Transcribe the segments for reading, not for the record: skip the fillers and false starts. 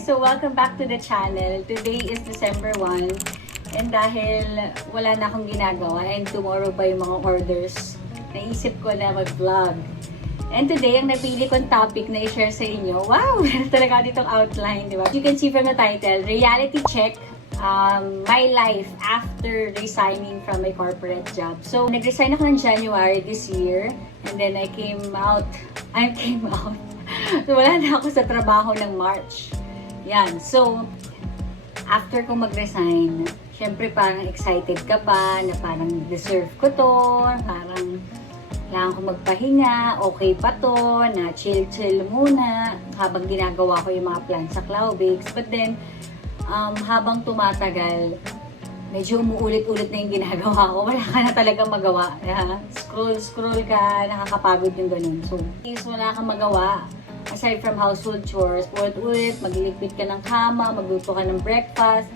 So welcome back to the channel. Today is December 1 and dahil wala na akong ginagawa and tomorrow pa yung mga orders, naisip ko na mag-vlog. And today, ang napili kong topic na i-share sa inyo, wow! Meron talaga ditong outline, di ba? You can see from the title, Reality Check, My Life After Resigning from my Corporate Job. So, nag-resign ako ng January this year and then I came out. So, wala na ako sa trabaho ng March. Yan. So, after ko mag-resign, syempre parang excited ka pa na parang deserve ko to, parang kailangan ko magpahinga, okay pa to, na chill-chill muna habang ginagawa ko yung mga plans sa Cloudbakes. But then, habang tumatagal, medyo umuulit-ulit na yung ginagawa ko. Wala ka na talagang magawa. Scroll ka, nakakapagod yung ganun. So, is wala kang magawa. Aside from household chores, ulit-ulit, magliligpit ka ng kama, magluto ka ng breakfast,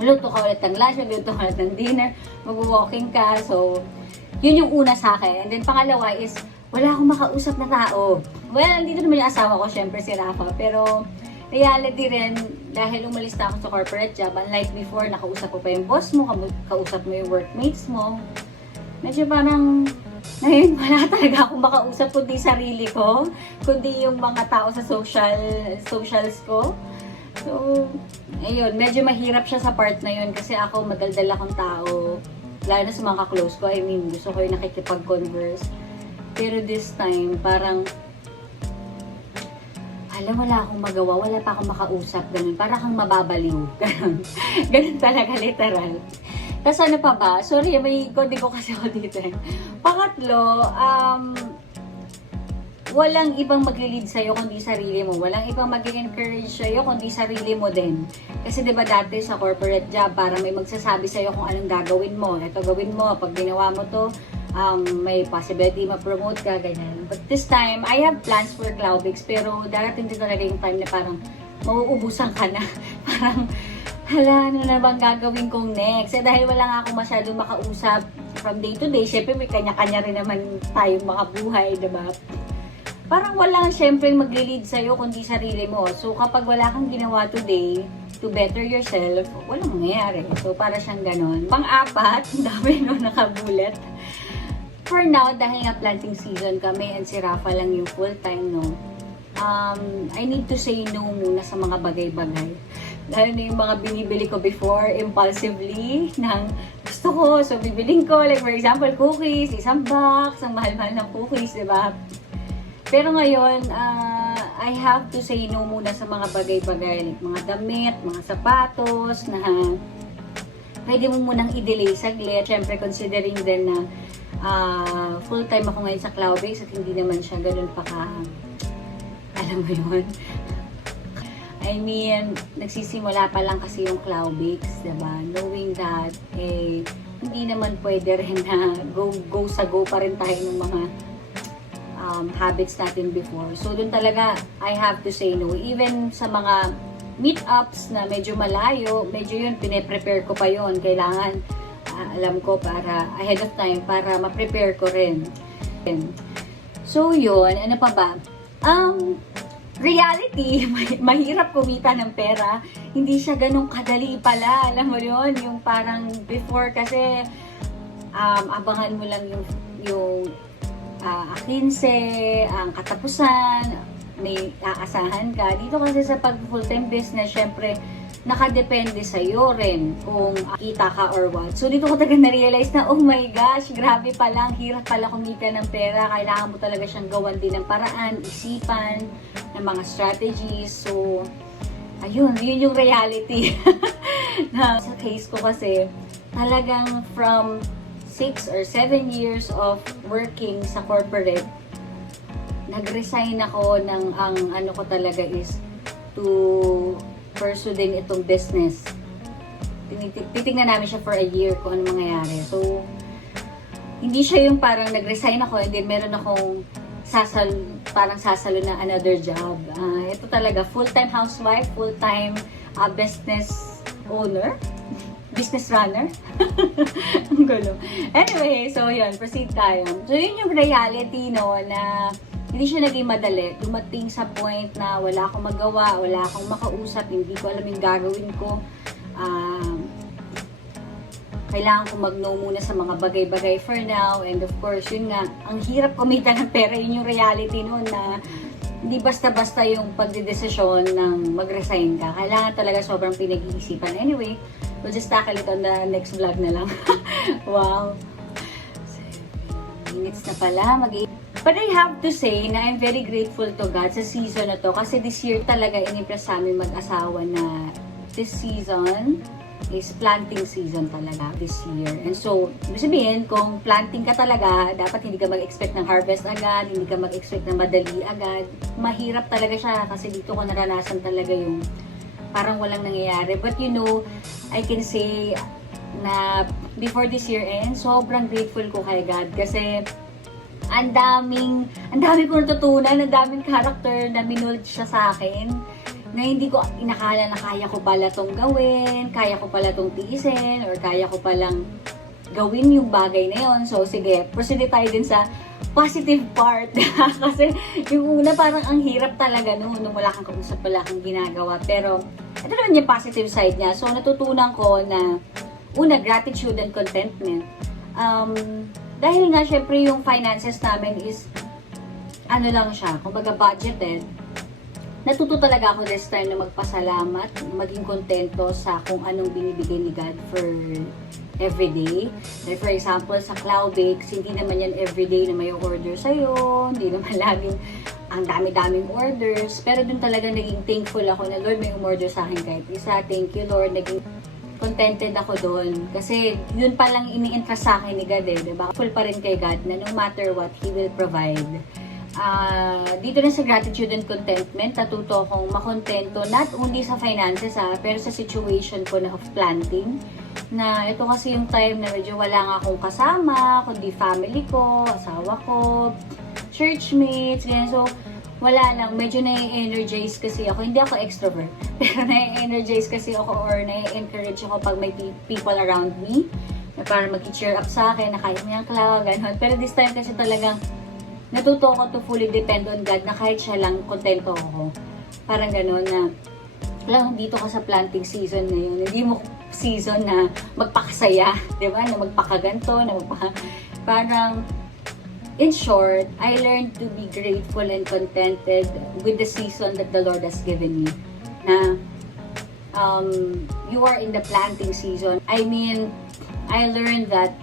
magluto ka ulit ng lunch, magluto ka ulit ng dinner, mag-walking ka. So, yun yung una sa akin. And then pangalawa is, wala akong makausap na tao. Well, dito naman yung asawa ko, syempre si Rafa. Pero, reality rin, dahil umalis na ako sa corporate job, unlike before, nakausap ko pa yung boss mo, kausap mo yung workmates mo. Medyo parang, ngayon wala talaga akong makausap kundi sarili ko, kundi yung mga tao sa socials ko. So, ayun, medyo mahirap siya sa part na yun kasi ako madaldal akong tao. Lalo na sa mga close ko, I mean, gusto ko yung nakikipag-converse. Pero this time, parang, wala akong magawa, wala pa akong makausap, ganun. Para kang mababaliw. Ganun. Ganun talaga, literal. Tapos ano pa ba? Sorry, may kodi ko kasi ako dito. Pangatlo, walang ibang magli-lead sa'yo kundi sarili mo. Walang ibang mag-encourage sa'yo kundi sarili mo din. Kasi diba dati sa corporate job, para may magsasabi sa'yo kung anong gagawin mo. Ito gawin mo, pag ginawa mo to, may possibility ma-promote ka, ganyan. But this time, I have plans for Cloudbakes, pero darating din talaga yung time na parang mauubusan ka na. Parang, hala, ano na bang gagawin kong next? Eh, dahil wala nga ako masyadong makausap from day to day, syempre may kanya-kanya rin naman tayong mga buhay, diba? Parang walang syempre magli-lead sa'yo kundi sarili mo. So, kapag wala kang ginawa today to better yourself, walang mangyayari. So, para siyang ganon. Pang-apat, dami no nakabulat. For now, dahil nga planting season kami and si Rafa lang yung full-time, no? I need to say no muna sa mga bagay-bagay. Dahil na yung mga binibili ko before, impulsively, ng gusto ko. So, bibiling ko, like for example, cookies, isang box, ang mahal-mahal ng cookies, diba? Pero ngayon, I have to say no muna sa mga bagay-bagay, like mga damit, mga sapatos, na pwede mo munang i-delay saglit. Siyempre, considering din na full-time ako ngayon sa Cloudbakes at hindi naman siya ganun pa ka, alam mo yun? I mean, nagsisimula pa lang kasi yung Cloudbakes, diba? Knowing that, hindi naman pwede rin na go pa rin tayo ng mga habits natin before. So, dun talaga, I have to say no. Even sa mga meetups na medyo malayo, medyo yun, pine-prepare ko pa yun. Kailangan, alam ko, para ahead of time, para ma-prepare ko rin. So, yun. Ano pa ba? Reality, mahirap kumita ng pera. Hindi siya ganun kadali pala. Alam mo yun? Yung parang before kasi, abangan mo lang yung 15, ang katapusan, may aasahan ka. Dito kasi sa pag full-time business, syempre, nakadepende sa'yo rin kung kita ka or what. So, dito ko talaga na-realize na, oh my gosh, grabe palang, hirap pala kumita ng pera. Kailangan mo talaga siyang gawan din ng paraan, isipan, ng mga strategies. So, ayun, yun yung reality. Na, sa case ko kasi, talagang from 6 or 7 years of working sa corporate, nag-resign ako ng ang ano ko talaga is to pursue din itong business. Titingnan namin siya for a year kung ano mangyayari. So, hindi siya yung parang nag-resign ako and then meron akong parang sasalo na another job. Ito talaga, full-time housewife, full-time business owner. Business runner. Ang gulo. Anyway, so yun, proceed tayo. So yun yung reality, no, na hindi siya naging madali. Dumating sa point na wala akong magawa, wala akong makausap, hindi ko alam yung gagawin ko. Kailangan ko mag-no muna sa mga bagay-bagay for now. And of course, yun nga, ang hirap kumita ng pera, yun yung reality noon na hindi basta-basta yung pagdedesisyon ng mag-resign ka. Kailangan talaga sobrang pinag-iisipan. Anyway, we'll just tackle it on the next vlog na lang. Wow. Minutes na pala. But I have to say na I'm very grateful to God sa season na to. Kasi this year talaga in-impress sa amin mag-asawa na this season is planting season talaga this year. And so, ibig sabihin, kung planting ka talaga, dapat hindi ka mag-expect ng harvest agad, hindi ka mag-expect ng madali agad. Mahirap talaga siya kasi dito ko naranasan talaga yung parang walang nangyayari. But you know, I can say na before this year ends, sobrang grateful ko kay God kasi ang daming ko natutunan, ang daming character na minold siya sa akin na hindi ko inakala na kaya ko pala tong gawin, kaya ko pala tong tiisin, or kaya ko palang gawin yung bagay na yun. So, sige, proceed tayo din sa positive part. Kasi yung una parang ang hirap talaga nung wala kang kausap, wala kang ginagawa. Pero, ito naman yung positive side niya. So, natutunan ko na una, gratitude and contentment. Dahil nga, syempre, yung finances namin is, ano lang siya, kumbaga budgeted. Natuto talaga ako this time na magpasalamat, maging kontento sa kung anong binibigay ni God for everyday. Like for example, sa Cloud Bakes, hindi naman yan everyday na may order sa'yo, hindi naman laging ang dami-daming orders. Pero dun talaga naging thankful ako na Lord, may umorder sa akin kahit isa. Thank you Lord, naging contented ako doon. Kasi yun palang ini-interest sa akin ni God eh. Diba? Full pa rin kay God na no matter what, He will provide. Dito na sa gratitude and contentment, natuto akong makontento not only sa finances pero sa situation ko na of planting. Na ito kasi yung time na medyo wala nga akong kasama, kundi family ko, asawa ko, churchmates, ganyan. So, wala lang, medyo na-energize kasi ako. Hindi ako extrovert, pero na-energize kasi ako or na-encourage ako pag may people around me na para mag-cheer up sa akin, na kahit may angkla, gano'n. Pero this time kasi talagang natuto ako to fully depend on God na kahit siya lang, kontento ako. Parang gano'n na, lang dito ka sa planting season na yun, hindi mo season na magpakasaya, di ba? Na magpakaganto, na parang, in short, I learned to be grateful and contented with the season that the Lord has given me. Na, you are in the planting season. I mean, I learned that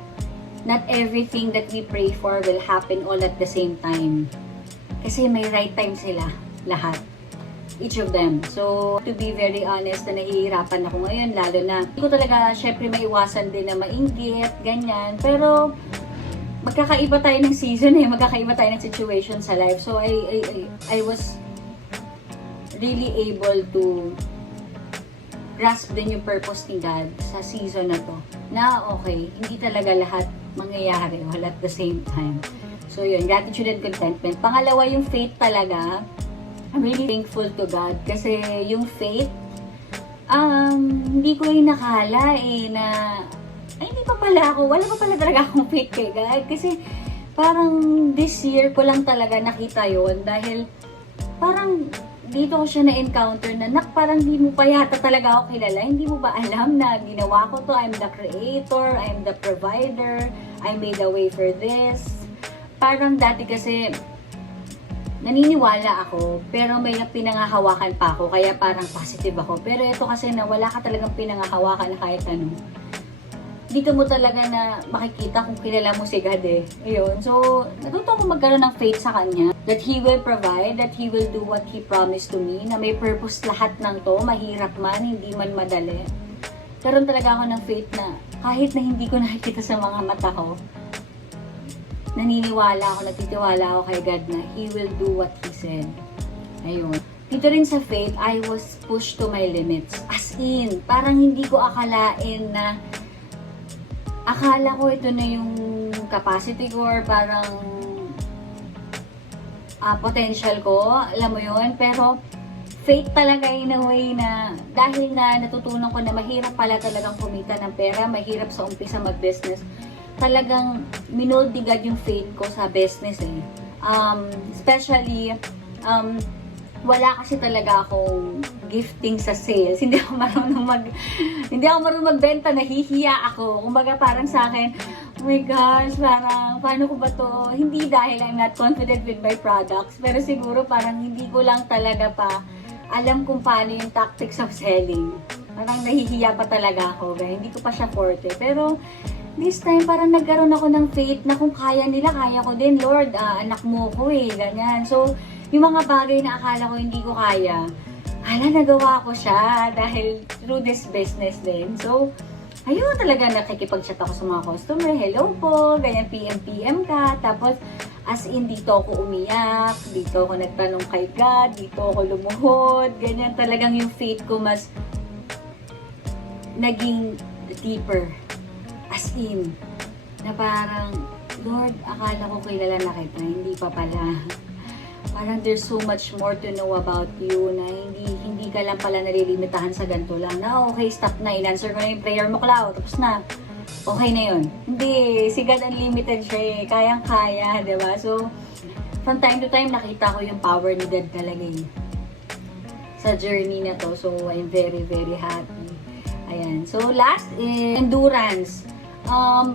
not everything that we pray for will happen all at the same time. Kasi may right time sila, lahat. Each of them. So, to be very honest, na nahihirapan ako ngayon, lalo na, hindi ko talaga, syempre, maiwasan din na mainggit, ganyan. Pero, magkakaiba tayo ng season magkakaiba tayo ng situation sa life. So, I was really able to grasp din yung purpose ni God sa season na to. Na, okay, hindi talaga lahat mangyayari all at the same time. So, yun, gratitude and contentment. Pangalawa, yung faith talaga. I'm really thankful to God kasi yung faith, hindi ko yung nakala na ay, hindi pa pala ako, wala pa pala talaga akong faith kay God kasi parang this year ko lang talaga nakita yon dahil parang dito ko siya na-encounter na parang hindi mo pa yata talaga ako kilala, hindi mo ba alam na ginawa ko to, I'm the creator, I'm the provider, I made a way for this. Parang dati kasi naniniwala ako, pero may pinangahawakan pa ako, kaya parang positive ako. Pero ito kasi na wala ka talagang pinangahawakan na kahit ano. Dito mo talaga na makikita kung kilala mo si God eh. Ayun. So, natuto ako magkaroon ng faith sa Kanya. That He will provide, that He will do what He promised to me, na may purpose lahat ng to, mahirap man, hindi man madali. Karoon talaga ako ng faith na kahit na hindi ko nakikita sa mga mata ko, naniniwala ako, nagtitiwala ako kay God na He will do what He said. Ayun. Dito rin sa faith, I was pushed to my limits. As in, parang hindi ko akalain na akala ko ito na yung capacity ko or parang potential ko, alam mo yun. Pero faith talaga in a way na dahil nga natutunan ko na mahirap pala talagang kumita ng pera, mahirap sa umpisa mag-business, talagang minoldigad yung faith ko sa business eh. Especially, wala kasi talaga akong gifting sa sales. Hindi ako marunong magbenta, nahihiya ako. Kumbaga parang sa akin, oh my gosh, parang paano ko ba to? Hindi dahil I'm not confident with my products, pero siguro parang hindi ko lang talaga pa alam kung paano yung tactics of selling. Parang nahihiya pa talaga ako, kaya hindi ko pa siya forte. Pero this time, parang nagkaroon ako ng faith na kung kaya nila, kaya ko din. Lord, anak mo ko ganyan. So, yung mga bagay na akala ko hindi ko kaya, nagawa ko siya dahil through this business din. So, ayun talaga nakikipag-chat ako sa mga customer. Hello po, ganyan PM ka. Tapos, as in, dito ako umiyak, dito ako nagtanong kay God, dito ako lumuhod. Ganyan talagang yung faith ko mas naging deeper. As in, na parang, Lord, akala ko kilala na kita, hindi pa pala. Parang there's so much more to know about you na hindi ka lang pala nalilimitahan sa ganito lang. Na okay, stop na, in-answer ko na yung prayer mo, Clau, tapos na. Okay na yun. Hindi, si God unlimited siya kayang-kaya, diba? So, from time to time, nakita ko yung power ni God talaga sa journey na to. So, I'm very, very happy. Ayan. So, last is endurance.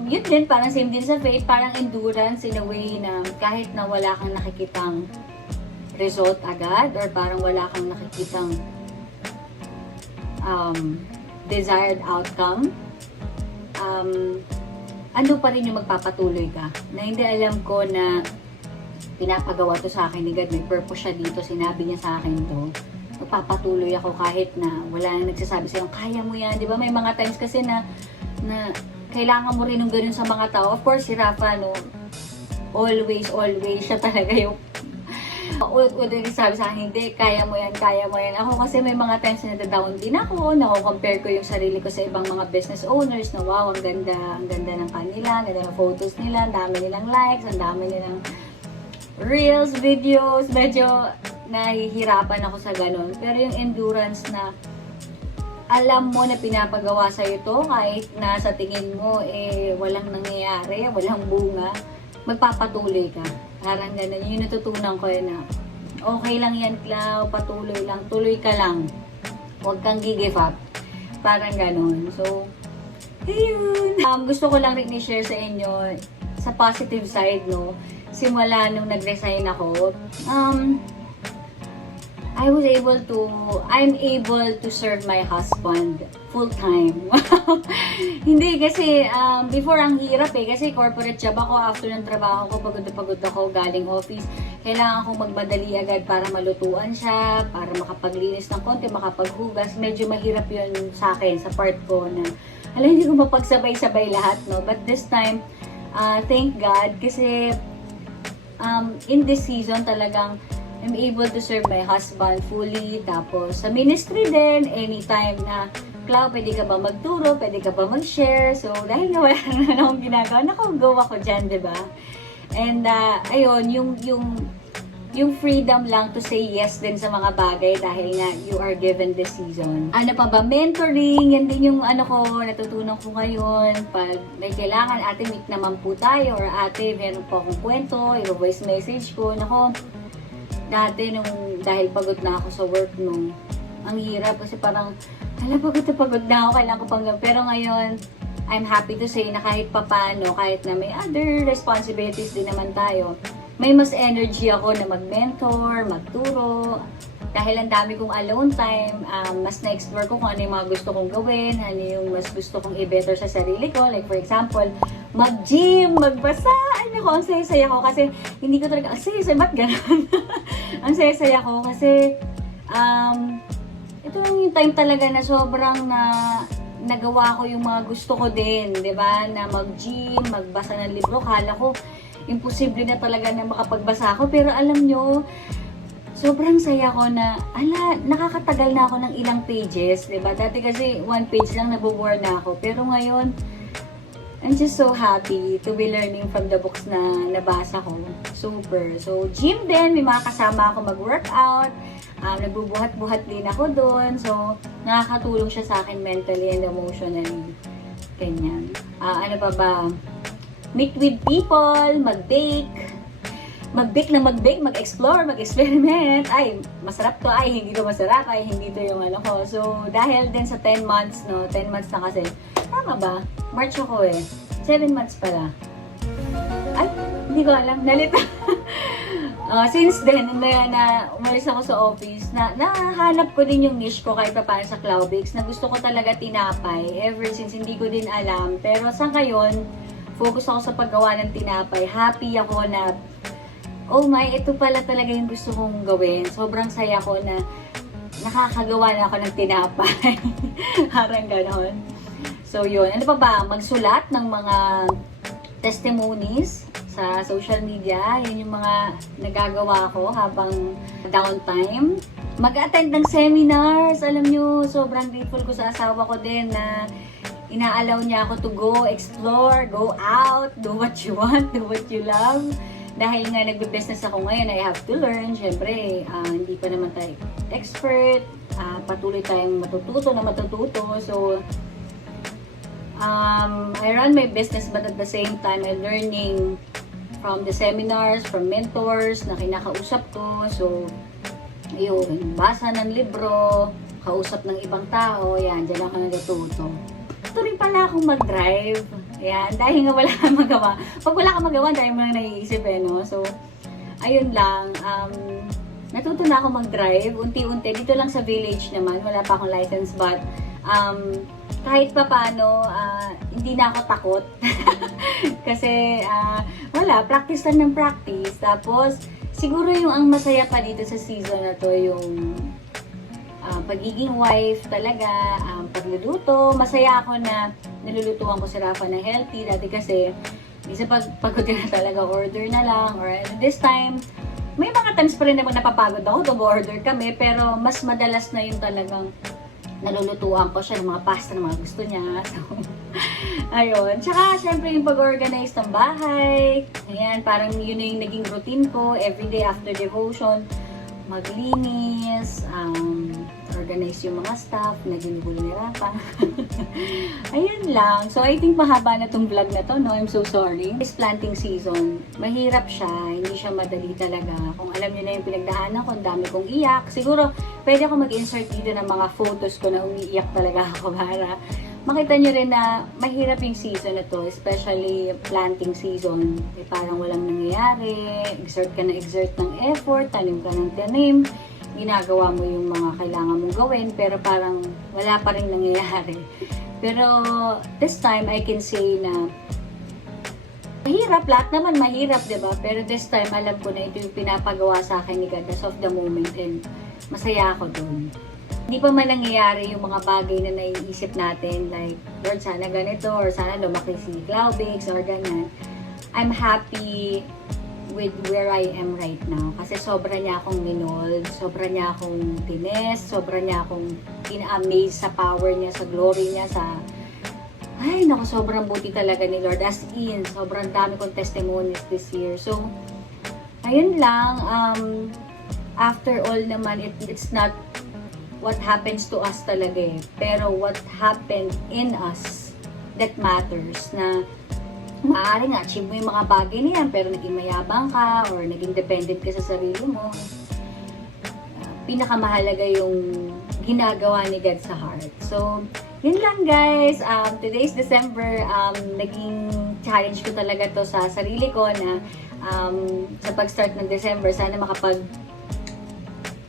Yun din, parang same din sa faith, parang endurance in a way na kahit na wala kang nakikitang result agad or parang wala kang nakikitang desired outcome, ano pa rin yung magpapatuloy ka na hindi alam ko na pinapagawa to sa akin ni God, may purpose siya dito, sinabi niya sa akin to, magpapatuloy ako kahit na wala nang nagsasabi sa'yo, kaya mo yan, di ba? May mga times kasi na kailangan mo rin ng ganun sa mga tao. Of course, si Rafa, no, always, siya talaga yung sabi sa akin, hindi, kaya mo yan. Ako kasi may mga times na nadadown din ako, nako-compare ko yung sarili ko sa ibang mga business owners na wow, ang ganda ng kanila, ang ganda ng photos nila, ang dami nilang likes, ang dami nilang reels, videos, medyo nahihirapan ako sa ganun. Pero yung endurance na alam mo na pinapagawa sa'yo to, kahit na sa tingin mo, walang nangyayari, walang bunga, magpapatuloy ka. Parang ganun. Yung natutunan ko na, okay lang yan, Clau, patuloy lang, tuloy ka lang. Huwag kang give up. Parang ganun. So, ayun. Gusto ko lang rin i-share sa inyo, sa positive side, no, simula nung nag-resign ako, I'm able to serve my husband full-time. Hindi kasi, before ang hirap kasi corporate job ako, after ng trabaho ko, pagod na pagod ako, galing office, kailangan kong magmadali agad para malutuan siya, para makapaglinis ng konti, makapaghugas. Medyo mahirap yun sa akin, sa part ko na, hindi ko mapagsabay-sabay lahat, no? But this time, thank God, kasi in this season talagang I'm able to serve my husband fully. Tapos sa ministry din, anytime na, Clau, pwede ka ba magturo? Pwede ka ba mag-share? So, dahil nga wala na akong ginagawa, nakagaw ako dyan, diba? And, ayun, yung freedom lang to say yes din sa mga bagay dahil nga you are given this season. Ano pa ba? Mentoring, yan din yung natutunan ko ngayon. Pag may kailangan, ate, meet naman po tayo, or ate, meron po akong kwento, i-voice message ko. Nako, dati dahil pagod na ako sa work ang hirap kasi parang, pagod na ako, kailangan ko pang, pero ngayon, I'm happy to say na kahit papano, kahit na may other responsibilities din naman tayo, may mas energy ako na mag-mentor, magturo, dahil ang dami kong alone time, mas na-explore ko kung ano yung mga gusto kong gawin, ano yung mas gusto kong i-better sa sarili ko, like for example, mag-gym, magbasa, ang saya-saya ko kasi hindi ko talaga, ba't ganun? Ang saya-saya ko kasi ito lang yung time talaga na sobrang nagawa ko yung mga gusto ko din, di ba? Na mag-gym, magbasa ng libro, kala ko imposible na talaga na makapagbasa ako, pero alam nyo, sobrang saya ko na, nakakatagal na ako ng ilang pages, di ba? Dati kasi one page lang nabobore na ako, pero ngayon, I'm just so happy to be learning from the books na nabasa ko. Super. So, gym din. May mga kasama ako mag-workout. Nagbubuhat-buhat din ako doon. So, nakakatulong siya sa akin mentally and emotionally. Ganyan. Ano pa ba? Meet with people, mag-bake. mag-bake ng mag-bake, mag-explore, mag-experiment. Ay, masarap to. Ay, hindi to masarap. Ay, hindi to yung ano ko. So, dahil din sa 10 months, no? 10 months na kasi. Tama ba? March ako eh. 7 months pala. Ay, hindi ko alam. Nalito. Since then, na umalis ako sa office, nahanap ko din yung niche ko kahit pa paano sa Cloudbakes, na gusto ko talaga tinapay. Ever since, hindi ko din alam. Pero sa ngayon, focus ako sa paggawa ng tinapay. Happy ako na, oh my, ito pala talaga yung gusto kong gawin. Sobrang saya ko na nakakagawa na ako ng tinapay. Parang ganon. So yun, ano pa ba? Magsulat ng mga testimonies sa social media. Yun yung mga nagagawa ko habang downtime. Mag-attend ng seminars. Alam nyo, sobrang grateful ko sa asawa ko din na inaalaw niya ako to go, explore, go out, do what you want, do what you love. Dahil nga nagbe-business ako ngayon, I have to learn. Siyempre, hindi pa naman tayo expert. Patuloy tayong matututo. So, I run my business but at the same time, I'm learning from the seminars, from mentors na kinakausap ko. So, ayun, basa ng libro, kausap ng ibang tao, yan, dyan ako natututo. Ito rin pala akong mag-drive. Ayan, dahil nga wala kang magawa. Pag wala kang magawa, dahil mo lang naiisip eh, no? So, ayun lang. Natuto na ako mag-drive. Unti-unti. Dito lang sa village naman. Wala pa akong license. But, kahit pa paano, hindi na ako takot. Kasi, wala. Practice lang ng practice. Tapos, siguro yung ang masaya pa dito sa season na to, yung pagiging wife talaga, pagluluto. Masaya ako na nilulutuan ko si Rafa ng healthy. Dati kasi, isa pagod na talaga, order na lang. Or this time, may mga times pa rin naman napapagod ako, order kami. Pero mas madalas na yung talagang nalulutuan ko siya ng mga pasta na mga gusto niya. So, ayun. Tsaka, syempre yung pag-organize ng bahay. Ayan, parang yun yung naging routine ko. Everyday after devotion, maglinis, organize yung mga stuff na ginugulo ni Rafa. Ayun lang. So, I think mahaba na tong vlog na to, no? I'm so sorry. This planting season, mahirap siya. Hindi siya madali talaga. Kung alam niyo na yung pinagdaanan ko, ang dami kong iyak. Siguro, pwede ako mag-insert dito ng mga photos ko na umiiyak talaga ako para makita nyo rin na mahirap yung season na to, especially planting season. Eh, parang walang nangyayari, exert ka ng effort, tanim ka ng tanim, ginagawa mo yung mga kailangan mong gawin, pero parang wala pa rin nangyayari. Pero this time, I can say na mahirap, lahat naman mahirap, diba? Pero this time, alam ko na ito yung pinapagawa sa akin ni God as of the moment, and masaya ako dun. Hindi pa man nangyayari yung mga bagay na naiisip natin, like, Lord, sana ganito, or sana lumaki si Cloudbakes, or ganyan. I'm happy with where I am right now. Kasi sobra niya akong minold, sobra niya akong tines, sobra niya akong ina-amaze sa power niya, sa glory niya, sa... Ay, naku, sobrang buti talaga ni Lord. As in, sobrang dami kong testimonies this year. So, ayun lang. After all naman, it's not what happens to us talaga eh. Pero what happened in us that matters, na maaaring achieve mo yung mga bagay na yan, pero naging mayabang ka or naging dependent ka sa sarili mo. Pinakamahalaga yung ginagawa ni God sa heart. So, yun lang guys. Today's December, naging challenge ko talaga to sa sarili ko na sa pag-start ng December, sana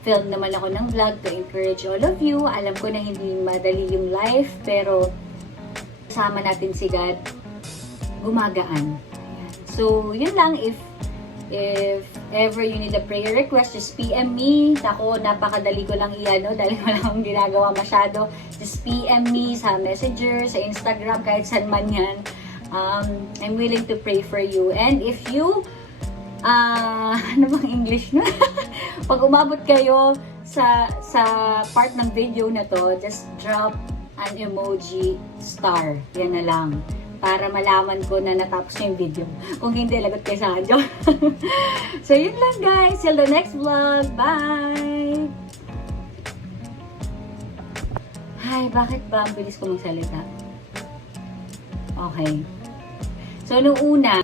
film naman ako ng vlog to encourage all of you. Alam ko na hindi madali yung life, pero kasama natin si God, gumagaan. So, yun lang. If ever you need a prayer request, just PM me. Ako, napakadali ko lang iyan, no? Dahil wala akong ginagawa masyado. Just PM me sa Messenger, sa Instagram, kahit saan man yan. I'm willing to pray for you. And if you ano bang English na? Pag umabot kayo sa part ng video na to, just drop an emoji star. Yan na lang. Para malaman ko na natapos yung video. Kung hindi, lagot kayo sa akin. So, yun lang guys. Till the next vlog. Bye! Ay, bakit ba ang bilis ko magsalita? Okay. So, nung una,